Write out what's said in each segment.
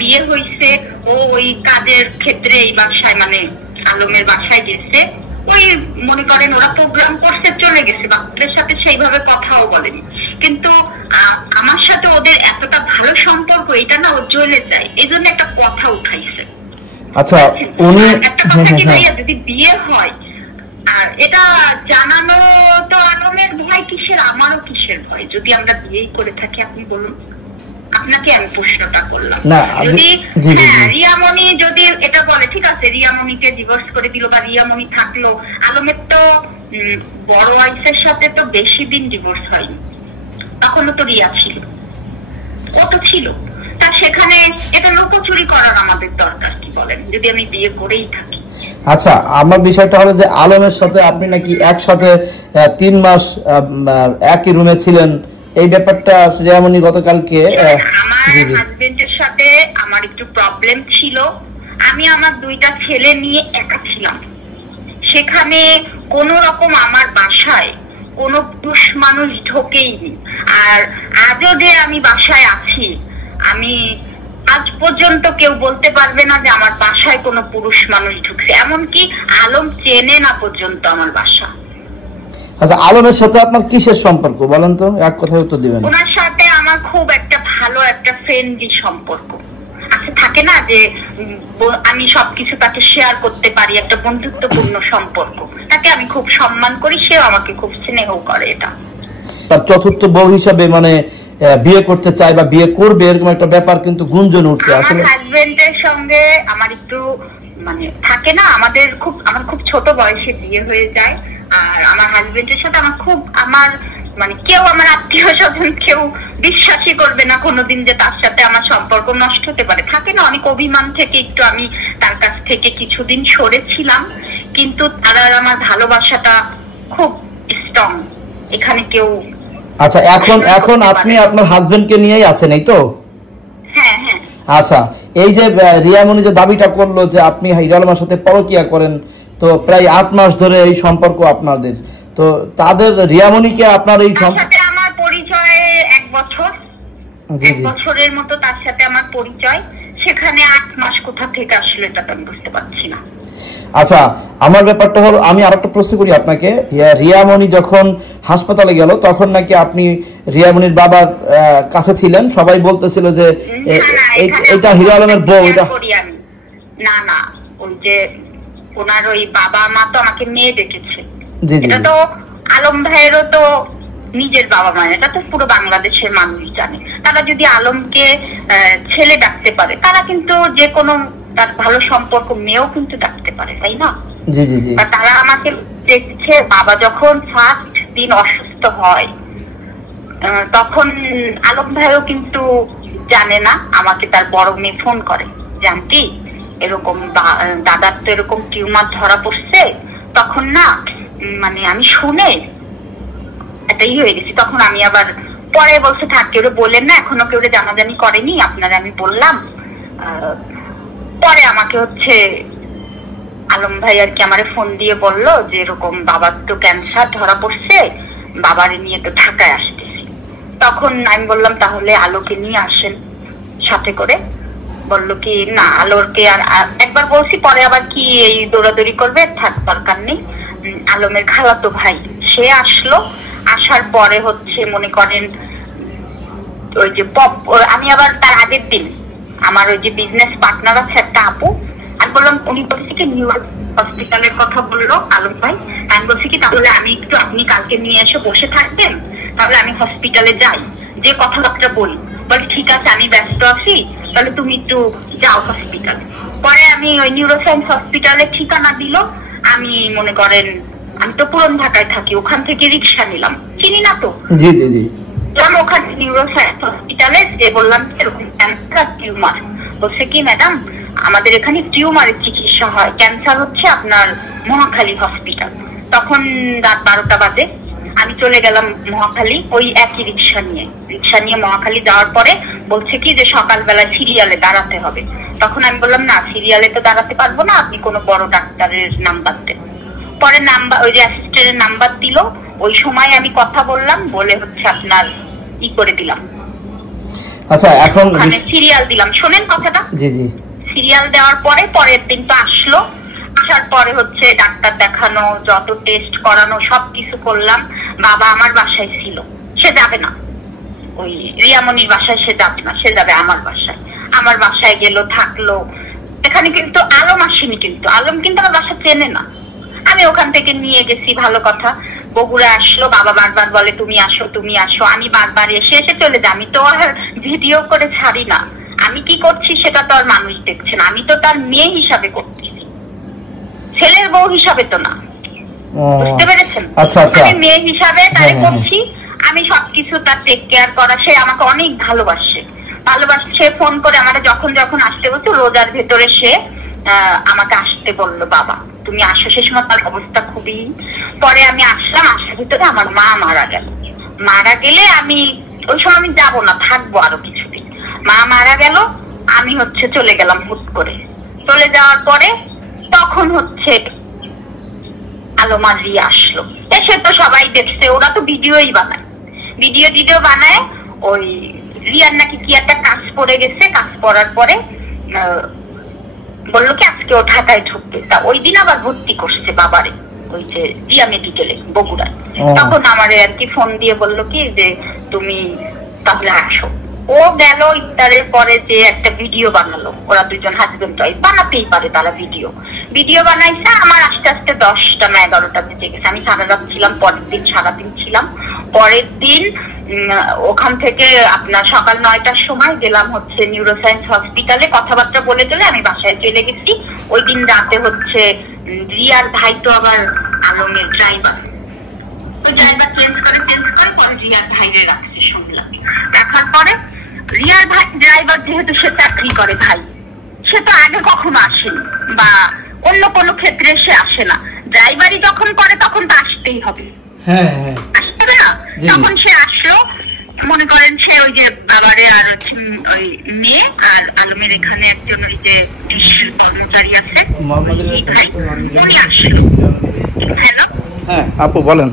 বিয়ে হয়েছে, ও ওই কাজের ক্ষেত্রে এই বাসায় মানে আলমের বাসায় গেছে, ওই মনে করেন ওরা প্রোগ্রাম করতে চলে গেছে, বাচ্চাদের সাথে সেইভাবে কথাও বলেনি। কিন্তু আমার সাথে ওদের এতটা ভালো সম্পর্ক, এটা না ও জ্বলে যায়, এই জন্য একটা কথা উঠাইছে। আচ্ছা, উনি একটা কথা কি ভাইয়া, যদি বিয়ে হয় আর এটা জানানো তো আলমের ভয় কিসের, আমারও কিসের ভয়, যদি আমরা বিয়েই করে থাকি? আপনি বলুন, আপনাকে আমি প্রশ্নটা করলাম। যদি রিয়ামণি যদি এটা বলে, ঠিক আছে রিয়ামণিকে ডিভোর্স করে দিল বা রিয়ামণি থাকলো, আলমের তো বড় ওয়াইফের সাথে তো বেশি দিন ডিভোর্স হয়নি, তখনও তো রিয়া ছিল, ও তো ছিল, তা সেখানে এটা লুকোচুরি করার আমাদের দরকার কি বলেন, যদি আমি বিয়ে করেই থাকি? আচ্ছা, আমার বিষয়টা হলো যে আলমের সাথে আপনি নাকি একসাথে 3 মাস একই রুমে ছিলেন, এই ব্যাপারটা রিয়ামণি গতকালকে আমার হাজবেন্ডের সাথে আমার একটু প্রবলেম ছিল, আমি আমার 2টা ছেলে নিয়ে একা ছিলাম, সেখানে কোন রকম আমার বাসায় কোনো পুরুষ মানুষ ঢোকেইনি। আর আজও যে আমি বাসায় আছি, আমি আজ পর্যন্ত কেউ বলতে পারবে না যে আমার বাসায় কোনো পুরুষ মানুষ ঢুকছে, এমনকি আলম চেনে না পর্যন্ত আমার বাসা। আচ্ছা, আলমের সাথে আপনার কিসের সম্পর্ক বলেন তো, এক কথায় উত্তর দিবেন। ওনার সাথে আমার খুব একটা ভালো একটা ফ্রেন্ডলি সম্পর্ক আছে, থাকে না যে আমি সবকিছু তাকে শেয়ার করতে পারি, একটা বন্ধুত্বপূর্ণ সম্পর্ক, তাকে আমি খুব সম্মান করি, সেও আমাকে খুব স্নেহ করে। এটা তার চতুর্থ বউ হিসাবে মানে বিয়ে করতে চায় বা বিয়ে করবে এরকম একটা ব্যাপার কিন্তু গুঞ্জন উঠছে। আসলে আমার হাজবেন্ডের সঙ্গে আমার একটু মানে থাকে না, আমার খুব ছোট বয়সে বিয়ে হয়ে যায়, আর আমার হাজবেন্ডের সাথে আমার মানে কেউ আমার আত্মীয় স্বজন কেউ বিশ্বাসই করবে না কোনোদিন যে তার সাথে আমার সম্পর্ক নষ্ট হতে পারে, থাকে না, অনেক অভিমান থেকে একটু আমি তার কাছ থেকে কিছুদিন সরেছিলাম, কিন্তু তার আর আমার ভালোবাসাটা খুব স্ট্রং, এখানে কেউ। আচ্ছা, এখন আপনি আপনার হাজবেন্ডকে নিয়েই আছেন, এই তো? হ্যাঁ হ্যাঁ। আচ্ছা, এই যে রিয়ামণি যে দাবিটা করলো যে আপনি হিরো আলমের সাথে পরকীয়া করেন, তো প্রায় 8 মাস ধরে এই সম্পর্ক আপনাদের, তো তাদের রিয়ামণিকে আপনার এই সাথে আমার পরিচয় 1 বছর, 1 বছরের মতো তার সাথে আমার পরিচয়, সেখানে 8 মাস কোথা থেকে আসলে এটা আমি বুঝতে পারছি না। আচ্ছা, আমার ব্যাপারটা হলো, আমি আরেকটা প্রশ্ন করি আপনাকে, রিয়ামণি যখন হাসপাতালে গেল তখন নাকি আপনি রিয়ামণির বাবার কাছে ছিলেন, সবাই বলতেছিল যে এটা হিরো আলমের বউ। এটা না না, ওই যে ওনার ওই বাবা মা তো আমাকে মেয়ে ডেকেছে, এটা তো আলম ভাইয়েরও তো নিজের বাবা মা, এটা তো পুরো বাংলাদেশের মানুষ জানে, তারা যদি আলমকে ছেলে ডাকতে পারে, তারা কিন্তু যে কোনো তার ভালো সম্পর্ক মেয়েও কিন্তু ডাকতে পারে, তাই না? জি জি জি। তারা আমাকে দেখছে, বাবা যখন ফার্স্ট দিন অসুস্থ হয় তখন আলম ভাইও কিন্তু জানে না, আমাকে তার বড় মেয়ে ফোন করে, জানতি এরকম দাদার তো এরকম টিউমার ধরা পড়ছে, তখন না মানে আমি শুনে এটাই হয়ে গেছি, তখন আমি আবার পরে বলছে থাক, কেউ বললেন না, এখনো কেউ জানাজানি করেনি, আপনারা আমি বললাম। পরে আমাকে হচ্ছে আলম ভাই আর কি আমারে ফোন দিয়ে বললো যে এরকম বাবার তো ক্যান্সার ধরা পড়ছে, বাবারে নিয়ে তো ঢাকায় আসতেছি। তখন আমি বললাম তাহলে আলোকে নিয়ে আসেন সাথে করে, বললো কি না আলোরকে আর একবার বলছি, পরে আবার কি এই দৌড়াদৌড়ি করবে, থাক দরকার নেই। আলমের খালাতো ভাই সে আসলো, আসার পরে হচ্ছে মনে করেন ওই যে আমি আবার তার আগের দিন আমার ওই যে বিজনেস পার্টনার আছে একটা আপু, আমি বললাম, উনি বলছি কি নিউ হসপিটালের কথা বললো আলম ভাই, আমি বলছি কি তাহলে আমি একটু আপনি কালকে নিয়ে এসে বসে থাকবেন, তাহলে আমি হসপিটালে যাই, যে কথাবার্তা বলি, বলে ঠিক আছে আমি ব্যস্ত আছি, তাহলে তুমি একটু যাও হসপিটালে। পরে আমি ওই নিউরোসায়েন্স হসপিটালে ঠিকানা দিল, আমি মনে করেন আমি তো পুরন ঢাকায় থাকি, ওখান থেকে রিক্সা নিলাম, চিনি না তো, জি জি জি, ওখানে নিউরোসায়েন্স হসপিটালে যে বললাম এরকম ক্যান্সার টিউমার, বলছে কি ম্যাডাম আমাদের এখানে টিউমারের চিকিৎসা হয়, ক্যান্সার হচ্ছে আপনার মহাখালী হসপিটাল। তখন রাত 12টা বাজে, আমি চলে গেলাম মহাখালী, ওই একই রিক্সা নিয়ে মহাখালী যাওয়ার পরে বলছে কি যে সকালবেলা সিরিয়ালে দাঁড়াতে হবে। তখন আমি বললাম না, সিরিয়ালে তো দাঁড়াতে পারবো না, আপনি কোনো বড় ডাক্তারের নাম্বার দেন। পরে নাম্বার ওই যে অ্যাসিস্ট্যান্টের নাম্বার দিল, ওই সময় আমি কথা বললাম, বলে হচ্ছে আপনার ই করে দিলাম। আচ্ছা এখন সিরিয়াল দিলাম, শোনেন কথাটা। জি জি। সিরিয়াল দেওয়ার পরে পরের দিন তো আসলো, আসার পরে হচ্ছে ডাক্তার দেখানো, যত টেস্ট করানো সবকিছু করলাম। বাবা আমার বাসায় ছিল, সে যাবে না ওই রিয়ামনির বাসায়, সে যাবে না, সে যাবে আমার বাসায়। আমার বাসায় গেল, থাকলো। এখানে কিন্তু আলম আসেনি, কিন্তু আলম কিন্তু আমার বাসা চেনে না। আমি ওখান থেকে নিয়ে গেছি, ভালো কথা। বগুড়া আসলো, বাবা বারবার বলে তুমি আসো তুমি আসো, আমি বারবার এসে এসে চলে যাই। আমি তো আর ভিডিও করে ছাড়ি না, আমি কি করছি সেটা তো আর মানুষ দেখছে না, আমি তো তার মেয়ে হিসাবে করতেছি, ছেলের বউ হিসাবে তো না, বুঝতে পেরেছেন? আচ্ছা আচ্ছা, আমি মেয়ে হিসাবে তারে করছি, আমি সবকিছু তার টেক কেয়ার করা। সে আমাকে অনেক ভালোবাসে, সে ফোন করে আমাকে যখন যখন আসতে বলতো, রোজার ভেতরে সে আমাকে আসতে বললো, বাবা তুমি আসো। সে সময় তার অবস্থা খুবই। পরে আমি আসলাম, আসার ভিতরে আমার মা মারা গেল। মারা গেলে আমি ওই সময় আমি যাবো না, থাকবো আরো কিছুদিন। মা মারা গেল, আমি হচ্ছে চলে গেলাম হুট করে। চলে যাওয়ার পরে তখন হচ্ছে আলম আর রিয়া আসলো, এসে তো সবাই দেখছে, ওরা তো ভিডিওই বানায়, ভিডিও বানায়। ওই রিয়ার নাকি কি একটা কাজ পড়ে গেছে, কাজ পড়ার পরে বললো কি আজকে ও ঢাকায় ঢুকবে। তা ওই দিন আবার ভর্তি করছে বাবারে ওই যে রিয়া মেডিকেলে বগুড়ায়। তখন আমারে আর কি ফোন দিয়ে বললো কি যে তুমি তাহলে আসো। ও গেল, ইফতারের পরে যে একটা ভিডিও বানালো, ওরা দুজন হাজবেন্ড ওয়াইফ, বানাতেই পারে তারা ভিডিও বানাইছে। আমার আস্তে আস্তে 10টা না 11টা বেজে গেছে। আমি সারা রাত ছিলাম, পরের দিন সারাদিন ছিলাম। পরের দিন ওখান থেকে আপনার সকাল 9টার সময় গেলাম হচ্ছে নিউরোসায়েন্স হসপিটালে, কথাবার্তা বলে চলে আমি বাসায় চলে গেছি। ওই দিন রাতে হচ্ছে রিয়ার ভাই তো আবার আলমের ড্রাইভার, তো ড্রাইভার চেঞ্জ করে পরে রিয়ার ভাইরে রাখছে, শুনলাম। রাখার পরে রিয়ার ভাই ড্রাইভার, যেহেতু সে চাকরি করে ভাই, সে তো আগে কখনো আসেনি বা অন্য কোনো ক্ষেত্রে সে আসে না। ড্রাইভারই যখন করে তখন তো আসতেই হবে, আসতে হবে না? তখন সে আসলো, মনে করেন সে ওই যে বাবারে আর ওই মেয়ে আর আলমের এখানে একজন ওই যে কর্মচারী আছে, উনি আসলো। হ্যালো, হ্যাঁ আপু বলেন।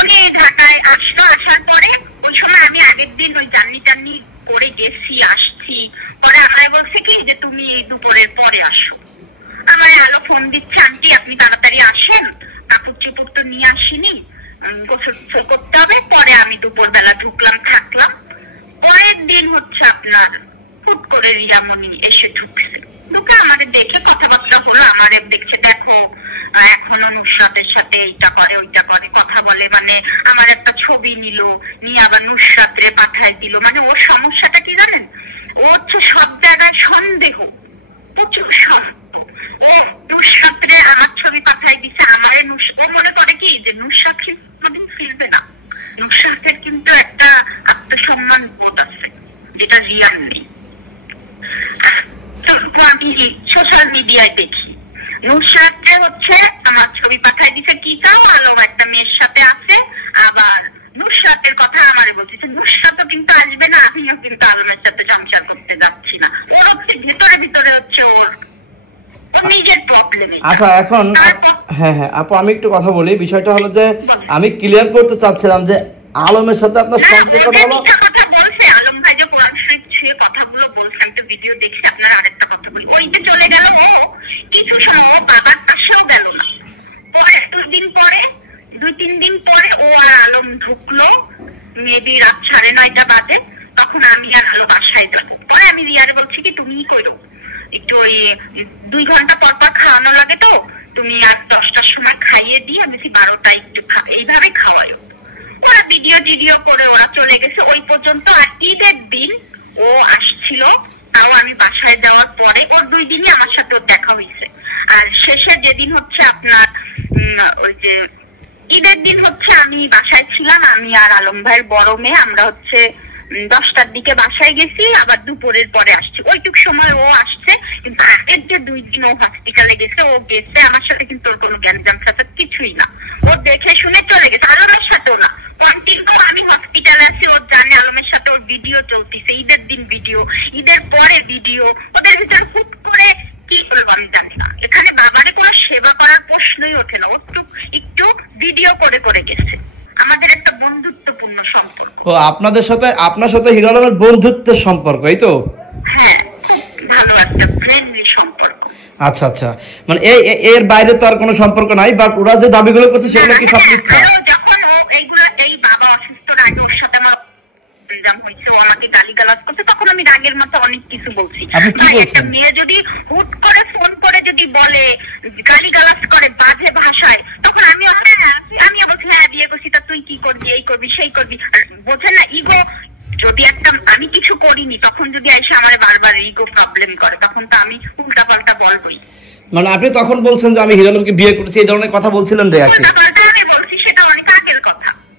উনি ঢাকায় আসলো, আসার পরে ওই সময় আমি আগের দিন ওই জার্নি করে গেছি, আসছি। পরে আমায় বলছে কি যে তুমি দুপুরের পরে আসো। আমার আলো ফোন দিচ্ছে, আন্টি আপনি তাড়াতাড়ি আসেন, কাপড় চুপড় তো নিয়ে আসিনি, গোসল করতে হবে। পরে আমি দুপুর বেলা ঢুকলাম, থাকলাম। পরের দিন হচ্ছে আপনার হুট করে রিয়ামনি এসে ঢুকছে, ঢুকে আমাদের দেখে কথাবার্তা হলো। আমাদের দেখছে, দেখো এখনো নুসরাতের সাথে এইটা করে ওইটা করে কথা বলে, মানে আমার একটা ছবি নিয়ে আবার নুসরাতরে পাঠায় দিল। মানে ওর সমস্যাটা কি জানেন, ও হচ্ছে সব জায়গায় সন্দেহ, প্রচুর সন্দেহ। ও নুসরাতরে আমার ছবি পাঠায় দিচ্ছে, আমার ও মনে করে কি যে নুসরাত কিন্তু ফিরবে না। নুসরাতের কিন্তু একটা আত্মসম্মান বোধ আছে, যেটা রিয়ার নেই। আমি সোশ্যাল মিডিয়ায় দেখি নুসরাতরে হচ্ছে আমার ছবি পাঠায় দিচ্ছে, কি চাও আলম একটা মেয়ের সাথে আছে, আবার নুসরাতের কথা আমারে বলছে। নুসরাতও কিন্তু আসবে না, আমিও কিন্তু আলমের সাথে সংসার করতে যাচ্ছি না। ওর হচ্ছে ভিতরে হচ্ছে ওর নিজের প্রবলেম। আচ্ছা এখন হ্যাঁ আপু আমি একটু কথা বলি। বিষয়টা হলো যে আমি ক্লিয়ার করতে চাচ্ছিলাম যে আলমের সাথে আপনার সম্পর্কটা হলো, কথা বলছে আলম ভাই যে কোরআন শরীফ ছুঁয়ে কথাগুলো বলছেন, তো ভিডিও দেখছি। আপনার আরেকটা কথা বলি, ওইতে চলে গেল ও, কিছু সময় বাবার পাশেও গেল না। পরে 2-3 দিন পরে ও আর আলম ঢুকলো, মেবি রাত 9:30 বাজে। তখন আমি আর আলো বাসায় যাবো। পরে আমি রিয়ারে বলছি কি তুমি করো একটু ওই 2 ঘন্টা পর খাওয়ানো লাগে, তো তুমি আর 10টার সময় খাইয়ে দিয়ে আমি 12টা একটু খাবে, এইভাবে খাওয়ায়। ওরা ভিডিও করে ওরা চলে গেছে ওই পর্যন্ত। আর ঈদের দিন ও আসছিল, তাও আমি বাসায় যাওয়ার পরে ওর 2 দিনই আমার সাথে দেখা হয়েছে। আর শেষে যেদিন হচ্ছে আপনার ওই যে ঈদের দিন হচ্ছে আমি বাসায় ছিলাম, আমি আর আলম ভাইয়ের বড় মেয়ে, আমরা হচ্ছে 10টার দিকে বাসায় গেছি, আবার দুপুরের পরে আসছি। ওইটুক সময় ও আসছে, কিন্তু আগের যে 2 দিন ও হসপিটালে গেছে, ও গেছে আমার সাথে কিন্তু ওর কোনো জ্ঞানজাম সাথে কিছুই না। ও দেখে শুনে চলে গেছে, আলমের সাথেও না। কন্টিনিউ আমি হসপিটালে আছি, ওর জানে আলমের সাথে ওর ভিডিও চলতেছে, ঈদের দিন ভিডিও, ঈদের পরে ভিডিও। ওদের ভিতরে হুট করে কি করবো আমি জানি না। এখানে বাবারে কোনো সেবা করার প্রশ্নই ওঠে না, ও তো একটু ভিডিও করে গেছে। আমাদের একটা বন্ধুত্বপূর্ণ সম্পর্ক। ও আপনার সাথে হিরো আলমের বন্ধুত্বের সম্পর্ক, এই তো? হ্যাঁ, ভালো একটা ফ্রেন্ডলি সম্পর্ক। আচ্ছা আচ্ছা, মানে এর বাইরে তো আর কোনো সম্পর্ক নাই, বাট ওরা যে দাবিগুলো করছে সেগুলো কি সব মিথ্যা? যখন ও এইগুলা, এই বাবা অসুস্থর আগে ওর সাথে আমার হয়েছে, ও আমাকে গালিগালাজ করছে, তখন আমি রাগের মতো অনেক কিছু বলছি। আপনি কি বলছেন? মেয়ে যদি হুট করে ফোন করে যদি বলে, গালিগালাজ করে বাজে ভাষায়, তখন আমিও বলছি হ্যাঁ বিয়ে করছি, তা তুই কি করবি, এই করবি সেই করবি, বোঝেন না ইগো। যদি একটা আমি কিছু করিনি, তখন যদি এসে আমার বারবার ইগো প্রবলেম করে, তখন তো আমি উল্টা পাল্টা বলবই। মানে আপনি তখন বলছেন যে আমি হিরো আলমকে বিয়ে করেছি, এই ধরনের কথা বলছিলেন রে? আর কি উল্টা পাল্টা আমি